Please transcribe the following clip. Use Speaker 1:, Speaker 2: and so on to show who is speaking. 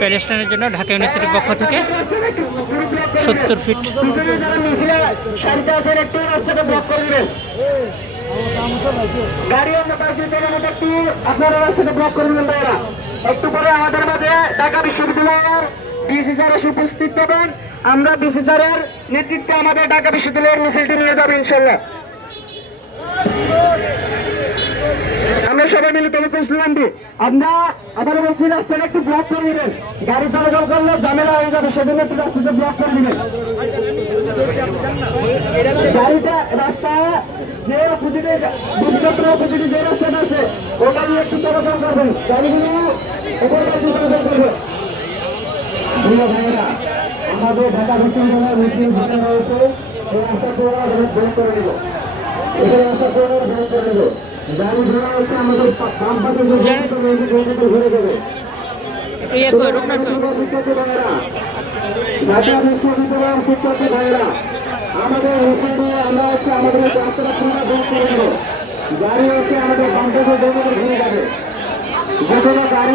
Speaker 1: প্যালেস্টাইনের জন্য ঢাকা ইউনিভার্সিটির পক্ষ থেকে সত্তর ফিট।
Speaker 2: একটু পরে আমাদের মাঝে ঢাকা বিশ্ববিদ্যালয়ের স্যার এসে উপস্থিত হবেন আমরা স্যারের নেতৃত্বে আমাদের ঢাকা বিশ্ববিদ্যালয়ের মিছিলটি নিয়ে যাব ইনশাল্লাহ। সবাই মিলে তবে যে আমরা আবার বলছি রাস্তাটা একটু ব্লক করে দিবেন। গাড়ি চলাচল করলে ঝামেলা হয়ে যাবে, সেজন্য একটু রাস্তাটা ব্লক করে দিবেন। গাড়িটা রাস্তা যে অপোজিটে দুষ্কত্র অপোজিটে যে রাস্তাটা আছে, ওটা দিয়ে একটু চলাচল করবেন। গাড়িগুলো দিয়ে চলাচল করবে আমাদের ঢাকা বিশ্ববিদ্যালয়ের মিটিং ঘটে হয়েছে এই রাস্তাটা আমরা ব্লক করে দেবো। এই রাস্তাটা আমরা ব্লক করে দেবো। গাড়ি ঘোড়া হচ্ছে আমাদের সেই রাস্তাটা ঘুরে ভাইয়েরা, ঢাকা বিশ্ববিদ্যালয়ের শিক্ষার্থী ভাইয়েরা আমাদের এখানে আমরা হচ্ছে আমাদের রাস্তাটা পুরো বন্ধ করে দেবো গাড়ি হচ্ছে আমাদের বাম জমিতে ঘুরে যাবে যেখানে গাড়ি